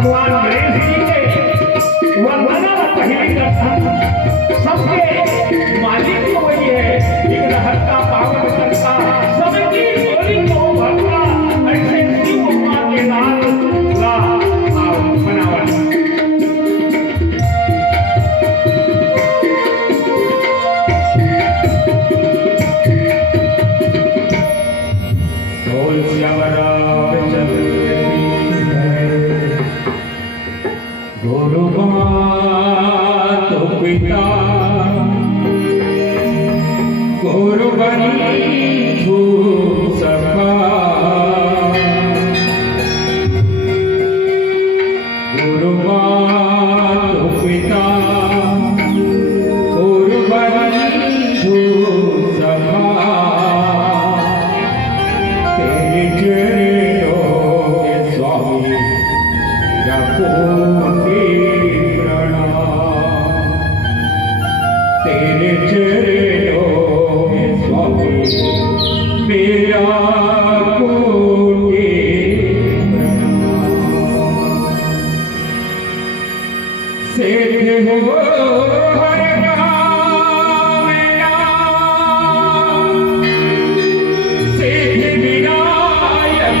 भगवान गणेश जी के वंदना पहली दर्शन सबके मालिक तो वही है, एक रहता पावन करता सबकी बोली को भरता, ऐसे शिव मां के नाम का बनावट। ढोल श्यामरा गुरु मात पिता गुरु बंधु सखा, गुरु मात पिता गुरु बंधु सखा, तेरे चरणों में स्वामी कोटि प्रणाम, तेरे चरणों में स्वामी मेरा कोटि प्रणाम। सेठ हो हर गाँव में नाम, सेठ विनायक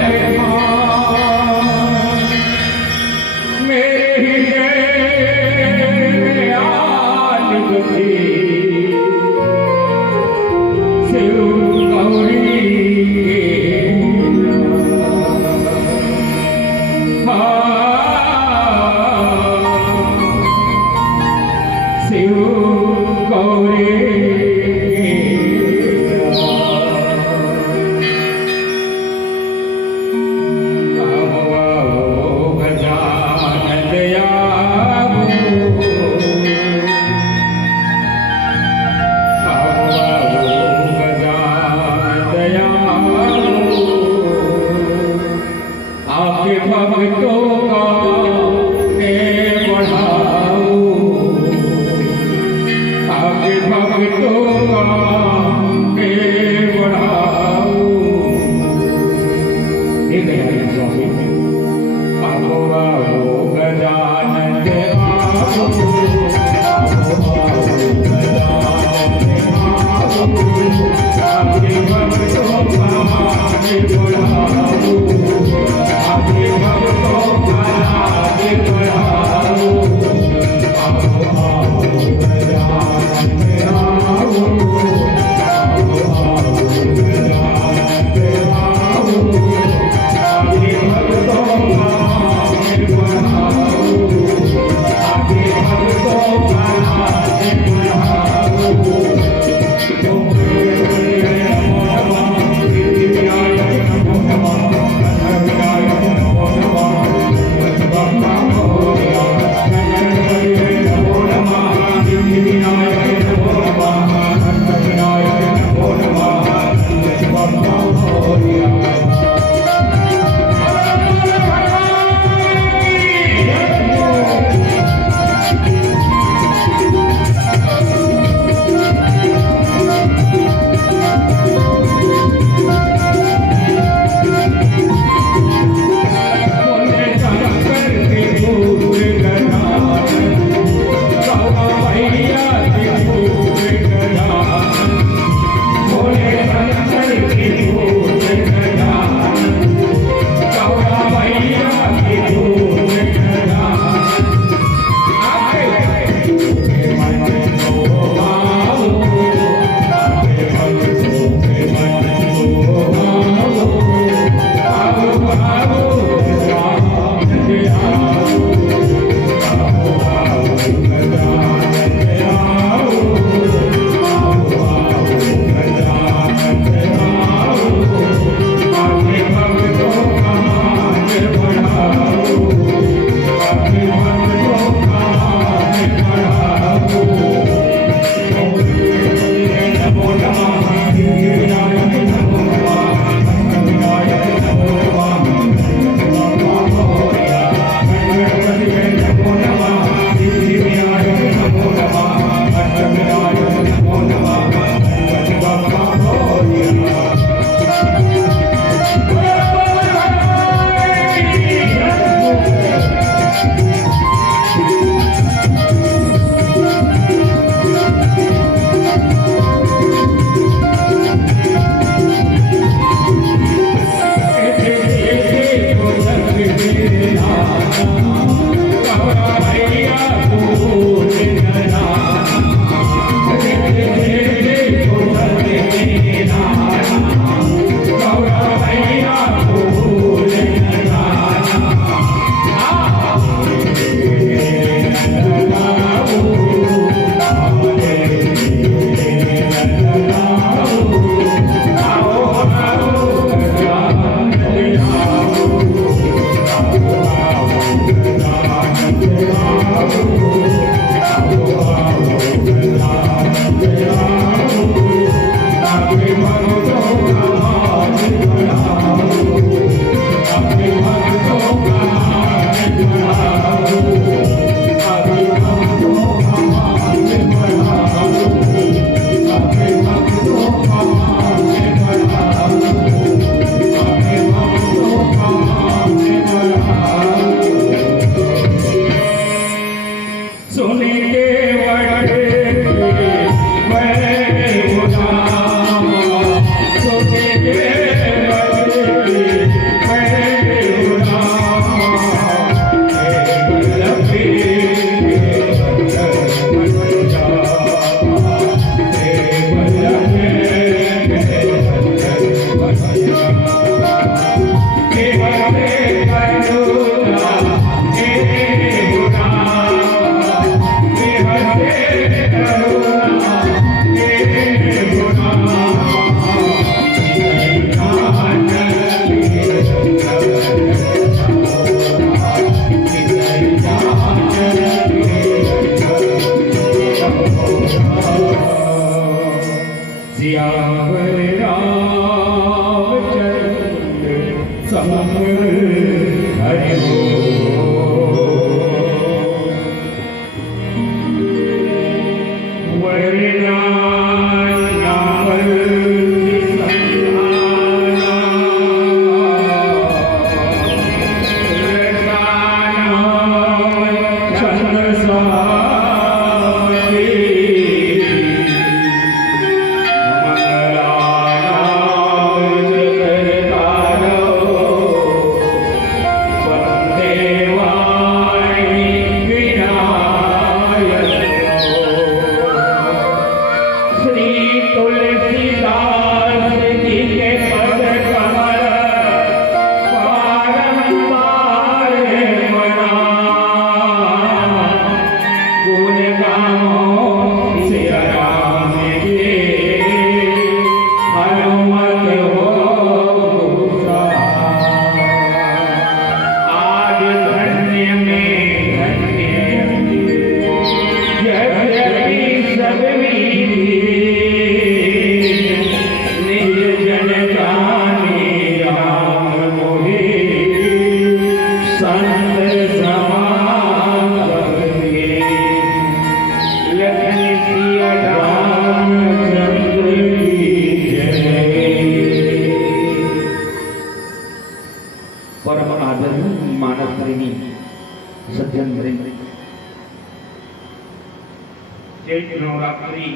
चैत नवरात्रि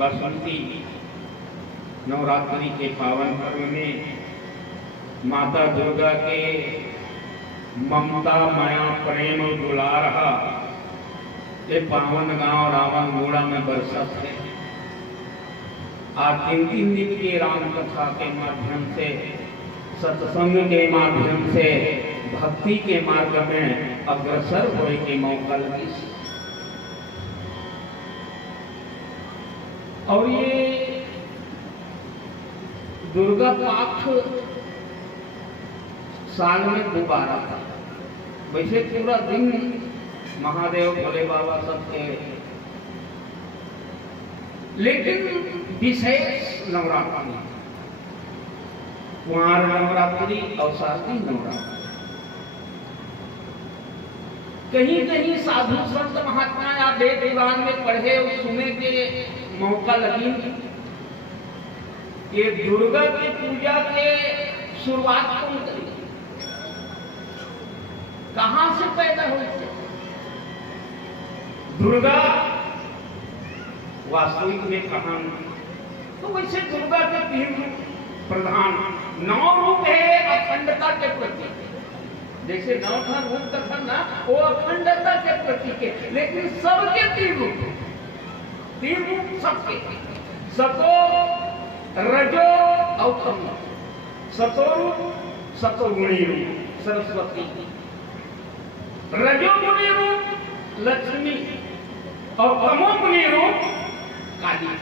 बसंती नवरात्रि के पावन पर्व में माता दुर्गा के ममता माया प्रेम दुलार ये पावन गांव रावण गोड़ा में बरसत है। आज 3 दिन के राम कथा के माध्यम से, सत्संग के माध्यम से, भक्ति के मार्ग में अग्रसर होने के मौका लगी। और ये दुर्गा पाठ साल में दोबारा था। वैसे पूरा दिन महादेव भोले बाबा सबके, लेकिन विशेष नवरात्रि, कुंवार नवरात्रि और शारदीय नवरात्रि। कहीं कहीं साधु संत महात्मा या वेद पुराण में पढ़े और सुने के मौका लगी कि दुर्गा की पूजा के शुरुआत कौन करी, कहां से पैदा हुई थी दुर्गा, वास्तविक में कहां। तो वैसे दुर्गा के 3 प्रधान 9 रूप है अखंडता के प्रति। जैसे 9 रूप कथन ना वो अखंडता के प्रतीक है, लेकिन सबके 3 रूप सबके, सतो रजो और तमो। सतो रूप सतो गुणी रूप सरस्वती, रजो गुणी रूप लक्ष्मी और तमो गुणी रूप काली।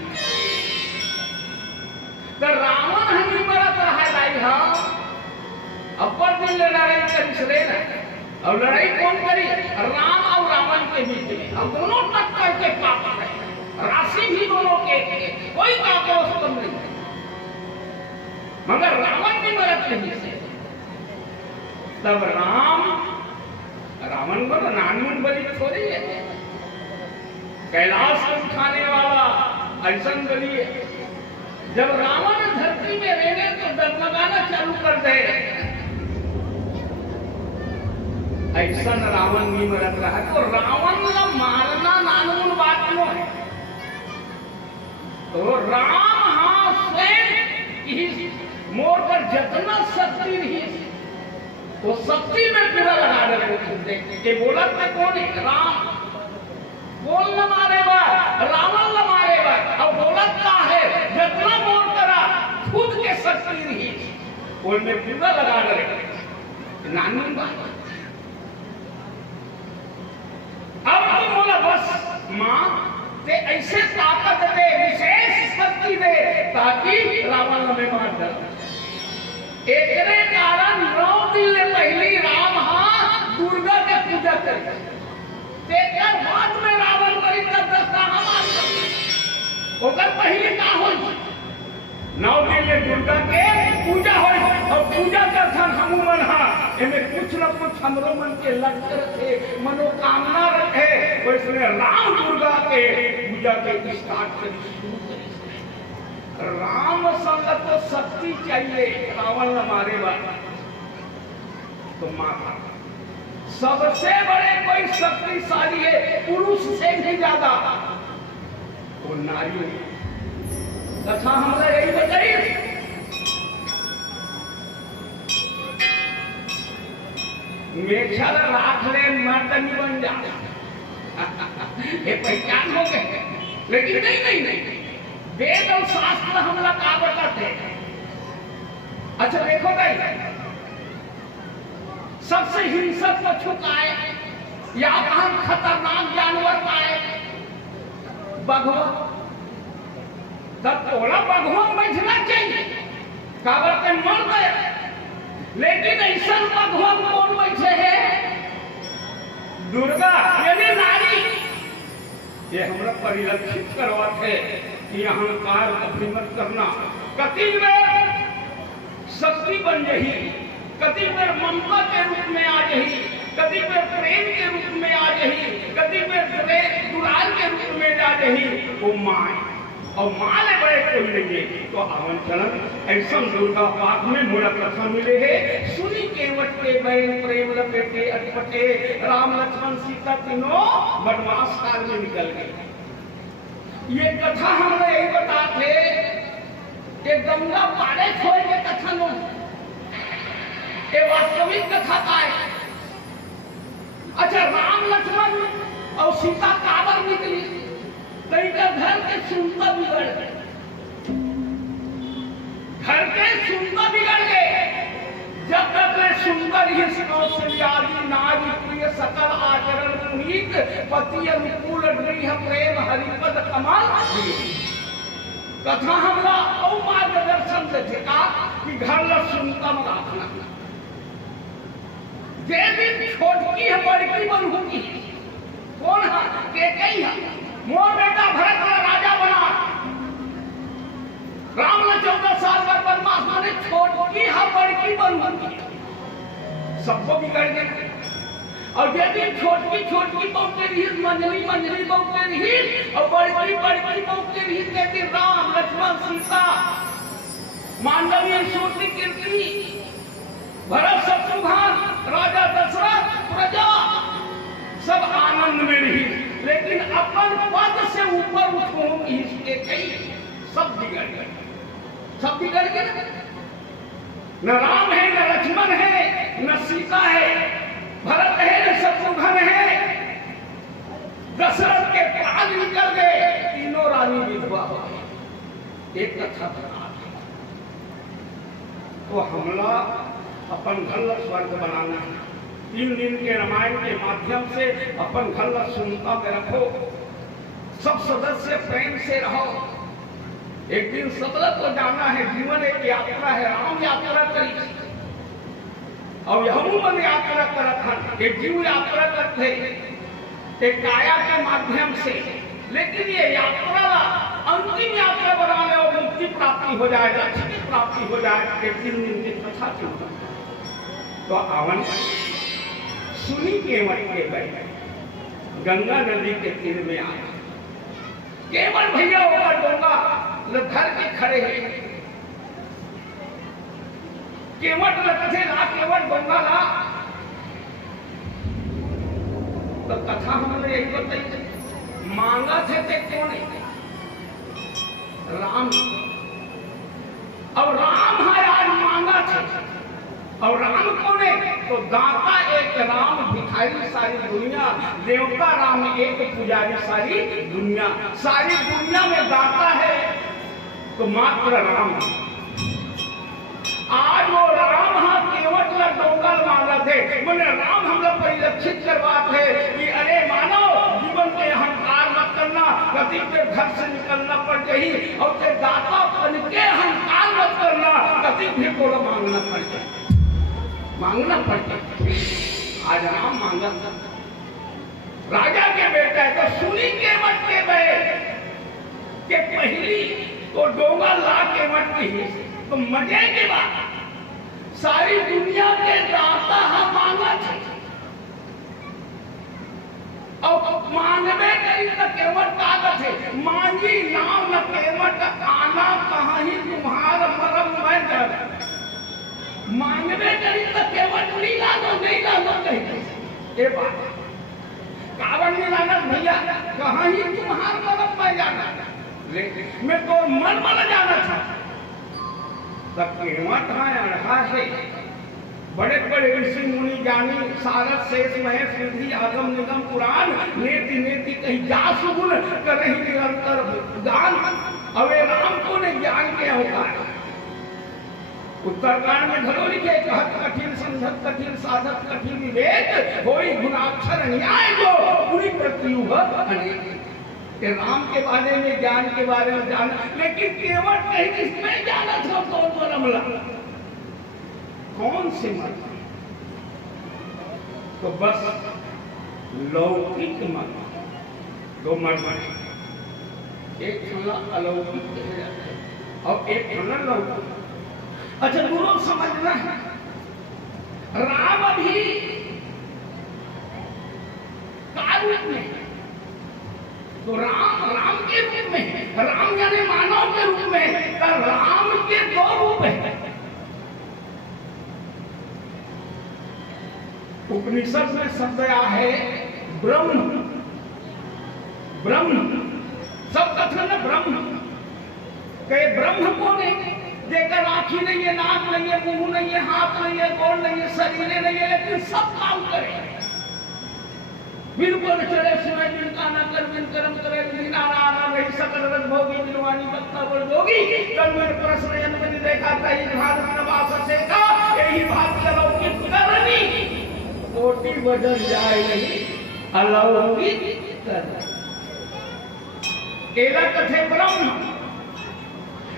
तो रावण हमी मरत है लाई हा अपर दिन लड़ाई करी ना, और लड़ाई कौन करी? राम और रावण के बीच में, और दोनों टक्कर के पाप है, राशि भी दोनों के कोई कापोस्तम नहीं, मगर रावण की मदद नहीं से। तब रावण को तो नानमुन बलि थोड़ी है, कैलाश को उठाने वाला ऐसा बलि है। जब रावण धरती में रहने तो डगमगाना चालू कर दे, ऐसा रावण नहीं मरत रहा। तो रावण का मारना नानमुन बात क्यों है? तो राम हाँ स्वयं मोर पर जितना शक्ति रही वो शक्ति में पूरा लगा दे। बोला था कौन है? राम। बोल न मारेगा, रावण न मारेगा, और बोलत का है जितना मोर करा खुद के शक्ति रही बोल में पूरा लगा दे। नानमुन बात। अब तो बोला बस मां ते ऐसे ताकत दे, विशेष शक्ति दे ताकि रावण में मार दे। एकरे कारण 9 दिन पहली राम हाँ दुर्गा के पूजा करे, तेकर बाद में रावण करी तब दशहरा मार ओकर पहले का हो 9 दिन दुर्गा के पूजा हो, और पूजा कर हमू मन हा एमे कुछ न कुछ हमरो मन के लक्ष्य रखे, मनोकामना रखे। वैसे राम दुर्गा के पूजा के स्टार्ट करी। राम संग तो शक्ति चाहिए, रावण न मारेगा तो माता सबसे बड़े कोई शक्तिशाली है, पुरुष से भी ज्यादा वो नारी। कथा हमारा यही बताइए। मेछल राख ले मर्दनी बन जा ये पहचान हो गए, लेकिन नहीं वेद और शास्त्र हमला का बताते हैं। अच्छा देखो भाई, सबसे हिंसक पशु का है या कहां खतरनाक जानवर का है? बघवा। तब थोड़ा बघवा बैठना चाहिए, काबर के मर गए, लेकिन ऐसा बघवा कौन बैठे है? दुर्गा यानी नारी। ये हमरा परिलक्षित करवाते कि अहंकार अपनी मत करना। कति में शक्ति बन रही, कति में ममता के रूप में आ रही, कति में प्रेम के रूप में आ रही, कति में दुलार के रूप में जा रही। वो माँ और माँ ने बड़े कोई नहीं है। तो आवन चलन ऐसा दुर्गा पाक में मोड़ा कथा मिले है। सुनी केवट के बैन प्रेम लपेटे अटपटे, राम लक्ष्मण सीता तीनों वनवास काल में निकल गए। ये कथा हम यही बताते कि गंगा पारे छोड़ के कथा नो ये वास्तविक कथा का है। अच्छा राम लक्ष्मण और सीता काबर निकली, कहीं का घर के सुंदर बिगड़ गए, घर के सुंदर बिगड़ गए। जब तक सुंदर ही कौशल्यादि नारी प्रिय सकल आचरण पुनीत पति अनुकूल गृह प्रेम हरिपद कमाल। कथा हमला और मार्गदर्शन देते का कि घर ला सुंदर रखना। जे दिन छोटकी है बड़की बनूंगी, कौन है? केकई है। मोर बेटा भरत का राजा बना, राम ने 14 साल पर वनवास माने, छोटकी है बड़की बनूंगी, सबको बिगड़ गए। और यदि छोटकी बहुते रही, मंजली बहुते रही, और बड़की बहुते रही, कहती राम लक्ष्मण सीता मांडवी सूर्य कीर्ति भरत शत्रुघ्न राजा दशरथ प्रजा सब आनंद में रही। लेकिन अपन पद से ऊपर उठूंगी इसके कई सब बिगड़ गए, सब बिगड़ गए। न राम है, न लक्ष्मण है, न सीता है। भरत है, शत्रुघ्न है, दशरथ के प्राण निकल गए, तीनों रानी विधवा हो गई। एक कथा बना तो हमला अपन घर स्वर्ग बनाना है। 3 दिन के रामायण के माध्यम से अपन घर सुनता में रखो, सब सदस्य प्रेम से रहो। एक दिन सबला को जाना है, जीवन एक यात्रा है, राम यात्रा करी और हनुमान यात्रा करत, एक जीव यात्रा करते एक काया के माध्यम से, लेकिन ये यात्रा अंतिम यात्रा बनाने और मुक्ति प्राप्ति हो जाए, लक्ष्य की प्राप्ति हो जाए। एक 3 दिन की कथा चलता तो आवन सुनी केवट के बैठे गंगा नदी के तीर में आया। केवट भैया ऊपर डोंगा धर के खड़े हैं। केवट लगे ला, केवट डोंगा ला। तो कथा हमने यही बताई, मांगा थे कौन राम, और राम है आज मांगा थे, और राम कौन है तो दाता एक राम, भिखारी सारी दुनिया, देवता राम एक, पुजारी सारी दुनिया। सारी दुनिया में दाता है तो मात्र राम। आज वो राम हाँ केवट ला डोंगल मांगा थे, बोले राम हम लोग परिलक्षित करवाते कि अरे मानो जीवन के अहंकार मत करना, कभी के घर से निकलना पड़ गई, और के दाता बन के अहंकार मत करना, कभी भी को मांगना पड़ जाए, मांगना पड़ जाए। आज राम मांगा राजा के बेटा है तो सुनी केवट के के पहली तो डोंगा ला केवट की तो मजे के बाद सारी दुनिया के दाता हम मांगा थे, और मांगवे करी तो केवट कागज है, मांगी नाम न केवट आना, कहाँ ही तुम्हारा मरम मैं डर। मांगवे करी तो केवट लीला दो, नहीं ला दो कहीं ये बात कावन में लाना भैया, कहाँ ही तुम्हारा मरम मैं जाना, मैं तो मन जाना था। तब केवट है बड़े बड़े ऋषि मुनि ज्ञानी, सारद शेष महेश निधि आगम निगम पुराण, नेति नेति कहीं जासु गुण कर रही निरंतर गान। अवे राम को ने ज्ञान क्या होता है, उत्तरकांड में घरो लिखे, कहत कठिन समझत कठिन साधक कठिन विवेक, होई गुणाक्षर न्याय जो पूरी प्रत्युह अनेक। कि राम के बारे में ज्ञान के बारे में जाना, लेकिन केवट कहीं इसमें जाना था कौन तो रमला कौन से मत तो बस लौकिक मत, 2 मत बने, एक ठंडा अलौकिक और एक ठंडा लौकिक। अच्छा दोनों समझना है, राम अभी काल में तो राम के रूप में है, राम यानी मानव के रूप में है, तो राम के 2 रूप है। उपनिषद में शब्द आया है ब्रह्म, ब्रह्म सब कथन है ब्रह्म। कहे ब्रह्म कौन है, जेकर आँखी नहीं है, नाक नहीं है, मुंह नहीं है, हाथ नहीं है, गोड़ नहीं है, शरीर नहीं है, लेकिन सब काम करे, बिल्कुल चढ़े सुने जिनका न कर बिन कर्म करे, बिना आना नहीं सकल रस भोगी, बिलवानी बत्ता बोल जोगी, कल में प्रश्न जन्म ने देखा कहीं भारत नवास से का, यही बात अलौकिक करनी, कोटि बदल जाए नहीं अलौकिक करनी। केला कथे ब्रह्म,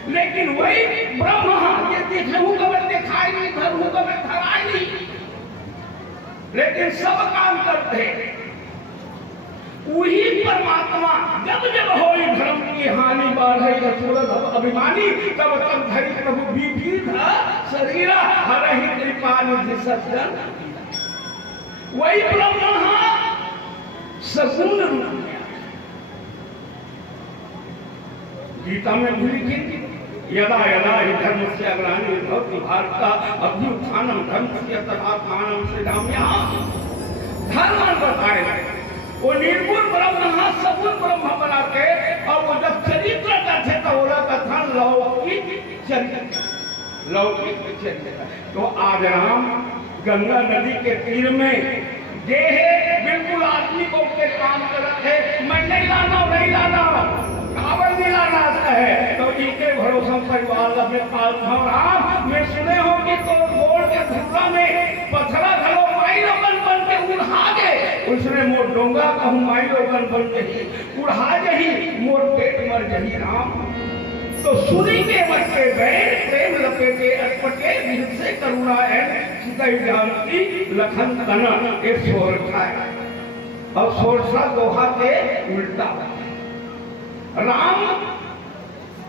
लेकिन वही ब्रह्म ये देखूं कभी दिखाई नहीं, धरूं कभी धराई नहीं, लेकिन सब काम करते हैं। वही परमात्मा जब जब होई धर्म की हानि बाढ़े रसूल अभिमानी, तब तब धरि प्रभु विविध शरीरा हरहि कृपा निधि सज्जन। वही ब्रह्म सगुण रूप में गीता में भी लिखी, यदा यदा हि धर्मस्य ग्लानिर्भवति भारत अभ्युत्थानं धर्मस्य तदात्मानं सृजाम्यहम्। धर्म बताए वो निर्गुण ब्रह्म सगुण ब्रह्म बना के, और वो जब चरित्र का थे तो बोला का था लौकिक चरित्र, लौकिक चरित्र। तो आज राम गंगा नदी के तीर में जे है बिल्कुल आदमी को के काम करत है, मैं नहीं लाना कावल नहीं लाना है तो इनके भरोसा परिवार अपने पाल राम मैं सुने हो कि तो बोल के धुरा में पथरा धरो माई लोगन बन के उड़ा दे, उसने मोर डोंगा कहूँ माई लोगन बन के उड़ा जही मोर पेट मर जही राम। तो सुनी के बच्चे बैठ प्रेम लपेटे अटपटे दिल से करुणा है सीताई जानती लखन तना एक सोर खाए और सोरसा दोहा के उल्टा राम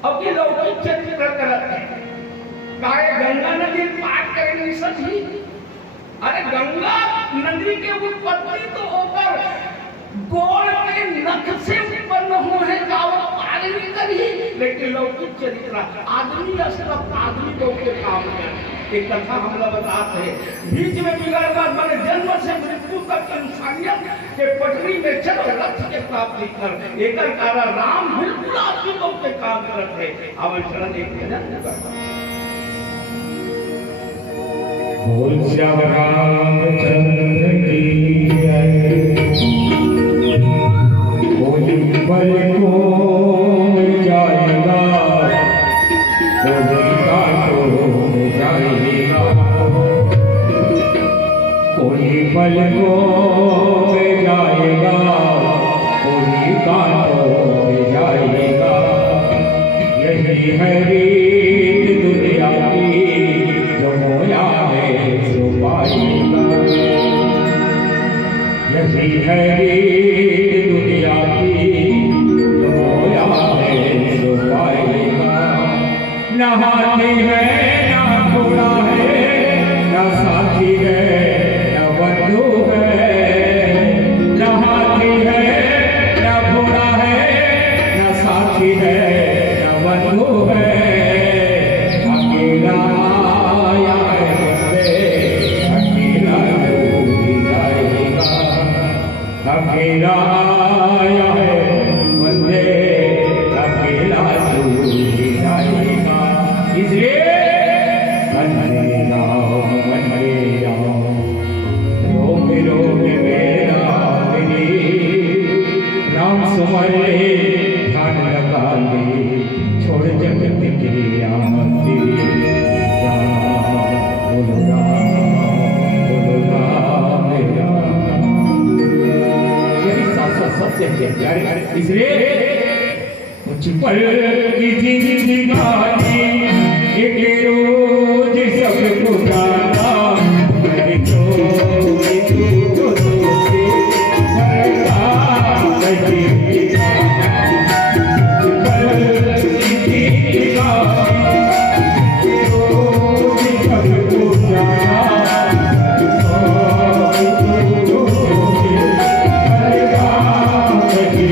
अपनी लौकिक चरित्र करते हैं काय गंगा नदी पार करेंगे सही। अरे गंगा नदी के उत्पत्ति तो होकर गोड़ के नख से उत्पन्न हुए हैं गाँव पार नहीं करी, लेकिन लौकिक चरित्र आदमी असलम आदमी को के काम कर एक कथा हम लोग बताते हैं बीच में बिगड़ बात मैंने जन्म से मृत्यु तक इंसानियत के पटरी में चल लक्ष्य के प्राप्ति कर एक कारण राम बिल्कुल आदमी को के काम करते हैं। आवश्यक एक बोल श्याम रामचंद्र की कोई पल को जाएगा कोई कांटों में जाएगा, कोई पल को जाएगा कोई कांटों में जाएगा। यही है रीत दुनिया की जो मोया में सो पाएगा, यही है रीत दुनिया की जो मोया में सो पाएगा। न हाथी है न घोड़ा है न साथी है न बंधु है, न हाथी है न घोड़ा है न साथी है न बंधु है। अकेला आया है बंदे अकेला डूब जाएगा, अकेला आया है बंदे अकेला डूब जाएगा। इसलिए वंदे राम रोम रोम मेरा मेरी राम सुमरे ध्यान लगा ले छोड़ जगत के आमती बोलो राम यही सत्य है प्यारे। इसलिए कुछ पल की जिंदगानी एक रोज सबको जाना मैं तो दोस्ती सरकार सही पल की जिंदगानी एक रोज सबको जाना सरकार सही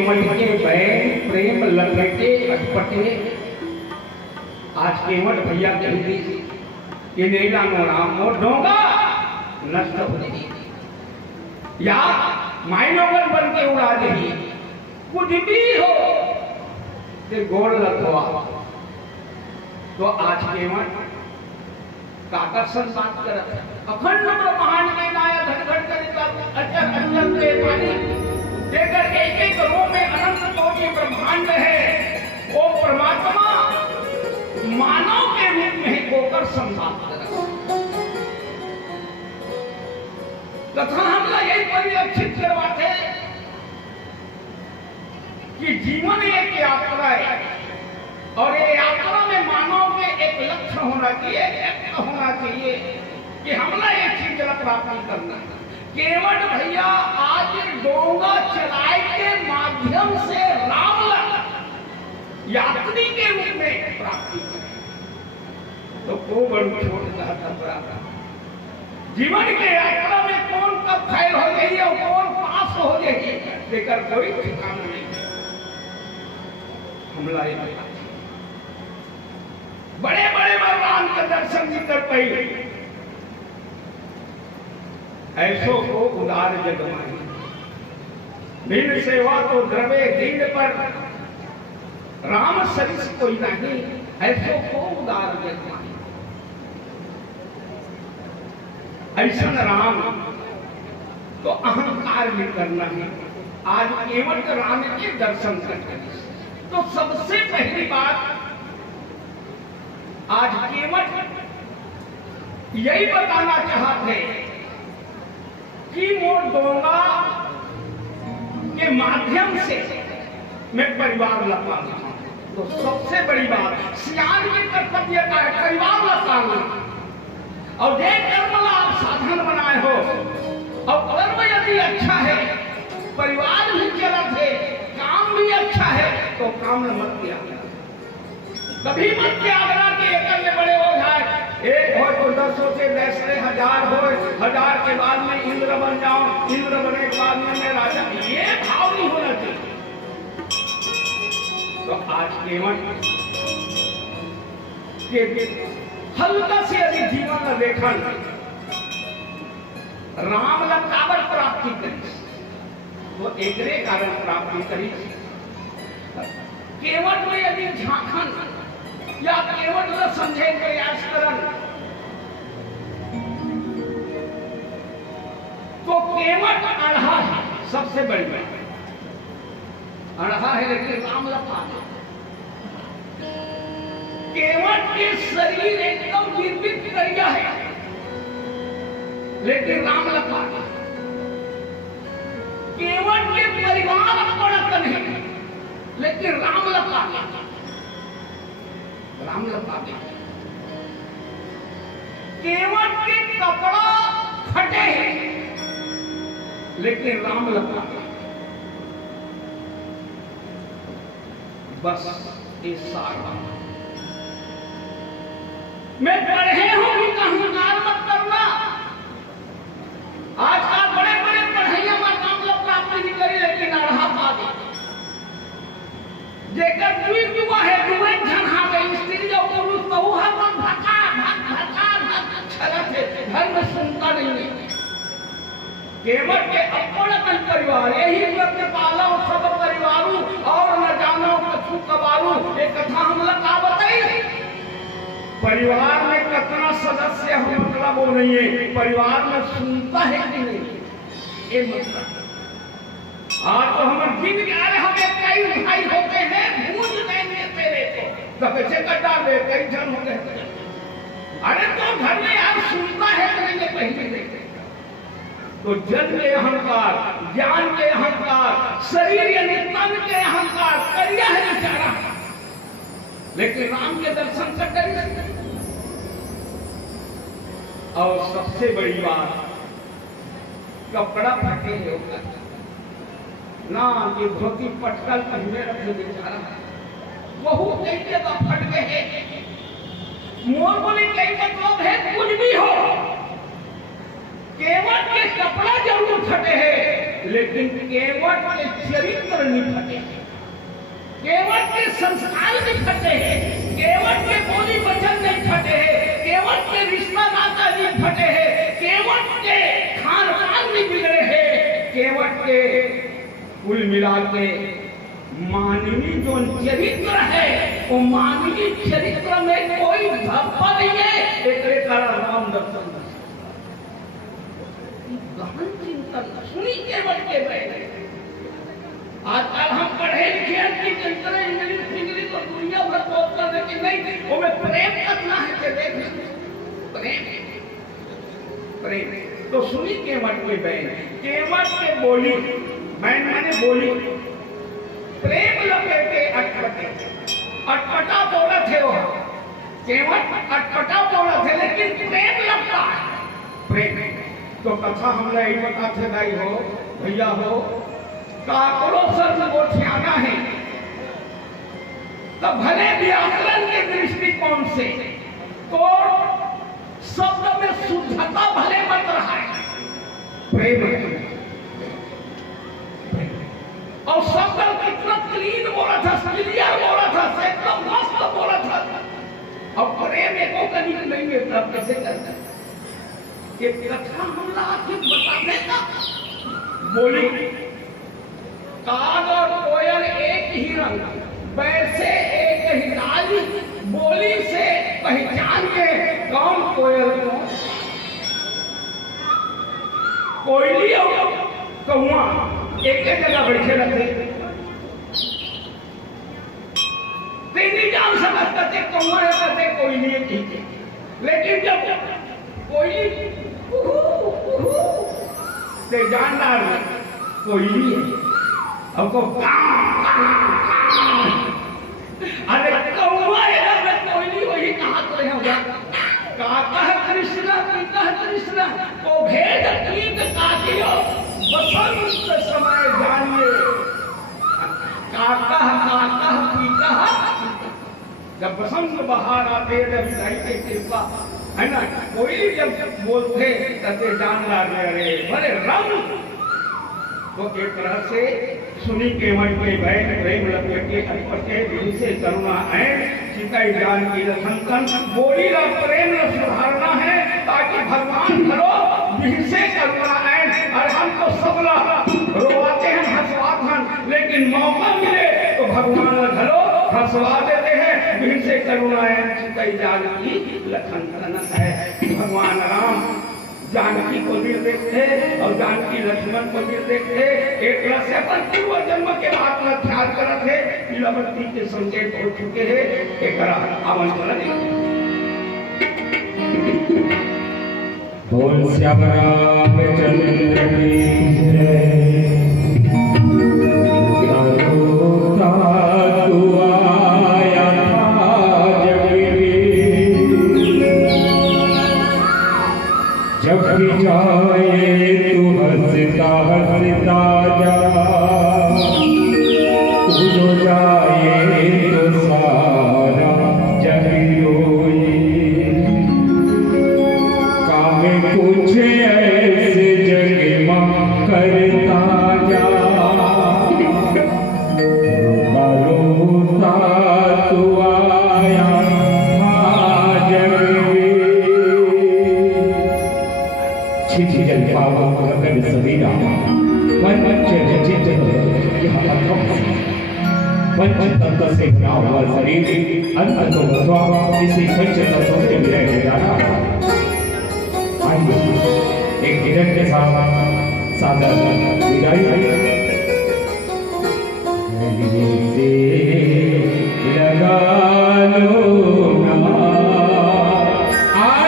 केवट के बैन प्रेम लपेटे अटपटे। आज केवट भैया कह दी कि नीला नाम मोर डोंगा नष्ट हो गई या माइनोगर बन के उड़ा दे, कुछ भी हो ते गोड़ लखवा। तो आज केवट काकर्षण बात कर अखंड ब्रह्मांड के नायक घट घट अचर अचल के पानी देकर एक एक रूप में अनंत कोटि ब्रह्मांड है। वो परमात्मा मानव के रूप में होकर संवाद कर तथा हम लोग यही परिलक्षित करवाते कि जीवन एक यात्रा है और ये यात्रा में मानव के एक लक्ष्य होना चाहिए, एक होना चाहिए कि हमला एक चीज प्राप्ति करना। केवट भैया आज डोंगा चलाए के माध्यम से राम यात्री के रूप में प्राप्ति करें तो को बड़ू छोट जाता जीवन के यात्रा में कौन कब फैल हो गई और कौन पास हो जाएगी लेकर कोई ठिकाना नहीं। हमला बड़े बड़े भगवान के दर्शन भी कर पाई, ऐसो को उदार जगमाई। दीन सेवा तो द्रवे दीन पर राम सरिस कोई नहीं, ऐसो को उदार जगमाई। ऐसा राम तो अहंकार भी करना है। आज केवट राम के दर्शन करते तो सबसे पहली बात आज केवट यही बताना चाहते कि मोर डोंगा के माध्यम से मैं परिवार लपाना। तो सबसे बड़ी बात सियान की कर्तव्य का है परिवार लपाना। और जे कर्म आप साधन बनाए हो और कर्म यदि अच्छा है, परिवार भी चलत है, काम भी अच्छा है तो काम न मत किया कभी मत त्यागना कि एक में बड़े हो जाए। एक हो तो 10 से 10 से 1000 हो, 1000 के बाद में इंद्र बन जाऊं, इंद्र बने के बाद में मैं राजा। ये भाव नहीं होना चाहिए। तो आज केवट के हल्का से यदि जीवन में देखा राम लकावर प्राप्ति करी तो एकरे कारण प्राप्ति करी। केवट में यदि झांकन या केवट न समझे प्रयास करन तो केवट अढ़ा है। सबसे बड़ी बात अढ़ा है लेकिन राम लपा केवट के शरीर एकदम निर्मित करिया है लेकिन राम लपा केवट के परिवार पड़त नहीं लेकिन राम लपा राम लपा केवट के कपड़ा फटे हैं लेकिन राम लपा बस इस सारा मैं पढ़े हूं कि अहंकार मत करना। आजकल बड़े बड़े पढ़ाइया में नाम लोग प्राप्ति नहीं करी लेकिन अढ़ा पा दे जेकर दुई दुआ है दुए झनहा गई स्त्री जो पुरुष तो वो हर मन भका छलत है घर में सुनता नहीं है। केवट के अपन अपन परिवार यही सत्य पालो सब परिवारू और न जानो कछु कबारू। ये कथा हम लोग का बताई परिवार में कितना सदस्य हो मतलब वो नहीं है, परिवार में सुनता है कि नहीं ये मतलब। आज तो हम दिन ग्यारह हमें कई भाई होते हैं भूज देंगे तेरे को तो कैसे कटा दे कई जन हो गए। अरे तो घर में यार सुनता है कि नहीं पहले नहीं। तो जन्म के अहंकार, ज्ञान के अहंकार, शरीर यानी तन के अहंकार करिया है बेचारा लेकिन राम के दर्शन से कर सकते। और सबसे बड़ी बात कपड़ा फटे होगा ना ये धोती पटकल पहने रखे बेचारा वहू कैसे तो फट गए। मोर बोली कई मतलब है कुछ भी हो केवट के कपड़ा जरूर फटे हैं, लेकिन केवट के चरित्र नहीं फटे हैं, केवट के संस्कार नहीं फटे हैं, केवट के बोली वचन नहीं फटे हैं, केवट के रिश्ता नाता नहीं फटे हैं, केवट के खान पान नहीं बिगड़े हैं, केवट के कुल मिला के मानवीय जो चरित्र है वो मानवीय चरित्र में कोई धप्पा नहीं है। एक राम दर्शन गहन चिंतन सुनी केवट के बैठे। आजकल हम पढ़े लिखे इंग्लिश और दुनिया भर बोलते हैं कि नहीं वो में प्रेम करना है कि देख प्रेम प्रेम। तो सुनी केवट के बैठे, केवट के बोली बैन मैंने बोली प्रेम लपेटे अटपटे, अटपटा बोला थे वो केवट अटपटा बोला थे, लेकिन प्रेम लगता है प्रेम। तो कथा हमने यही बताते भाई हो भैया हो काकड़ों सर वो ठियाना है, तो भले व्याकरण के दृष्टिकोण से तो शब्द में शुद्धता भले मत रहा है प्रेम, और शब्द कितना क्लीन बोला था, क्लियर बोला था, एकदम मस्त बोला था। अब प्रेम एको कभी नहीं मिलता, कैसे करता ये कथा हमला आपको बता देगा। बोली काग और कोयल एक ही रंग, वैसे एक ही डाली, बोली से पहचान के कौन कोयल को कोयली और कौआ एक जगह बैठे रहते, तीन जान समझते थे कौआ रहते कोयली ठीक है, लेकिन जब कोयली से जानदार कोयली है हमको अरे कौआ कोयली वही कहा तो होगा काका कृष्ण पीता कृष्ण को भेद कीट काटियो बसंत समय जानिए, काका काका पीता जब बसंत बहार आते जब के कृपा है ना, कोई जब बोलते तथे जानदार अरे बड़े रंग। तो एक तरह से सुनी केवट के बैठ प्रेम लपेटे अटपटे दिल से करुणा है, चिताई जान की रसंतन बोली ला प्रेम न सुधारना है, ताकि भगवान करो दिल से करुणा है। और हम तो सब रोवाते हैं हंसवाते हैं, लेकिन मौका मिले तो भगवान घरो हंसवा देते हैं। दिल से करुणा है, चिताई जान की लखन है। भगवान राम जानकी को भी देखते और जानकी लक्ष्मण को भी देखते, एक तरह से अपन पूर्व जन्म के बात में ख्याल करते थे, लीलावती के संकेत हो चुके हैं। एक आमंत्रण बोल श्याम रामचंद्र की जय। जब भी जाए तू हंसता हंसता जा, तू जो जाए तो सारा जग रोए। काम कुछ ऐसे जगमा करता जा, रोता तू आया पंचतत्व से बना हुआ शरीर अंत तो भगवान इसी पंचतत्व से विलय हो जाता है। एक हिरण के साथ सादर विदाई लगा लो ना। आज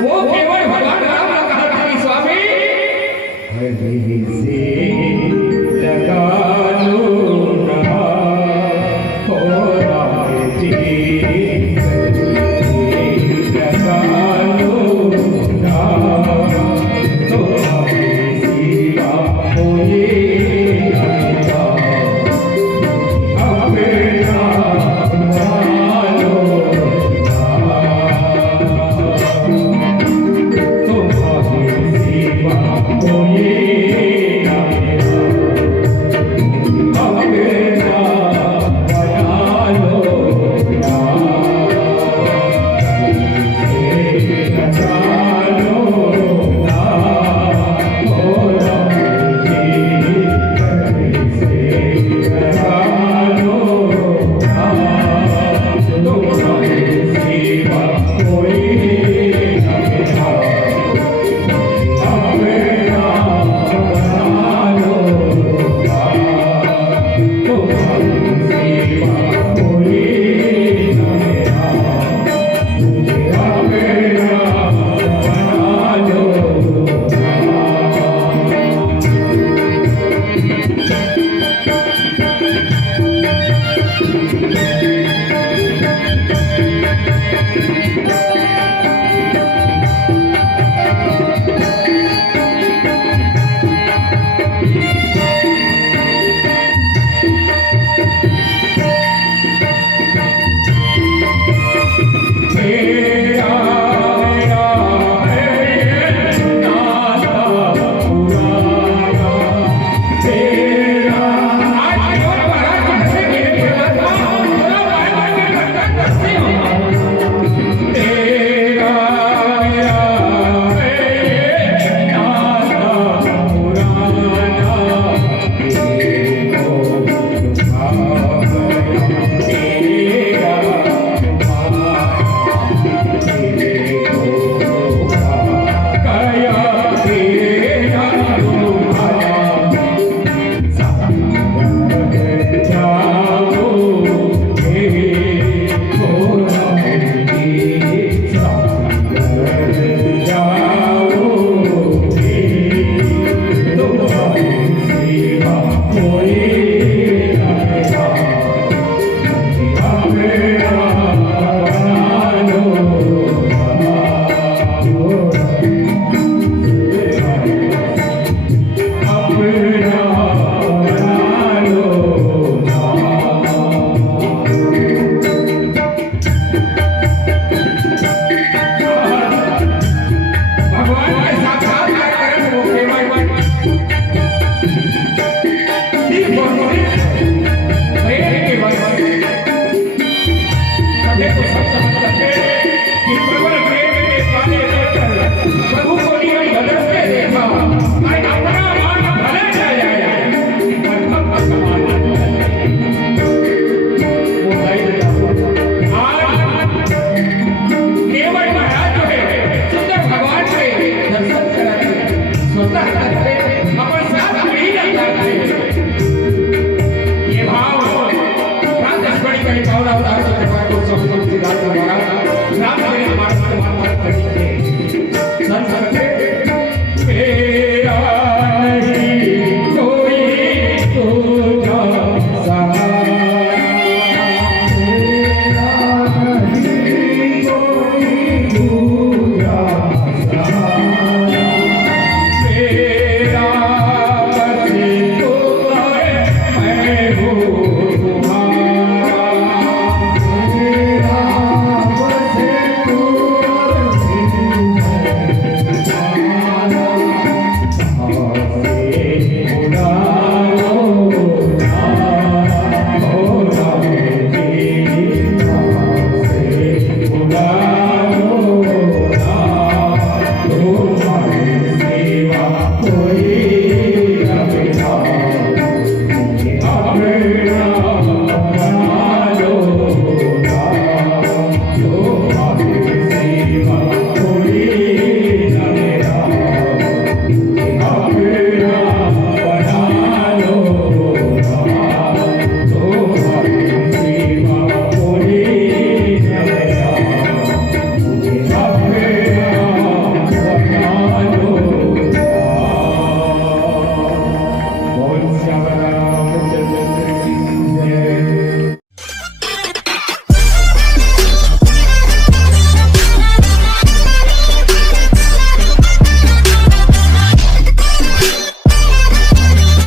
वो केवल भगवान राम ने कहा था कि स्वामी से लगा लो ना, हो राम जी लगा लो ना, तो हमें सिया होए है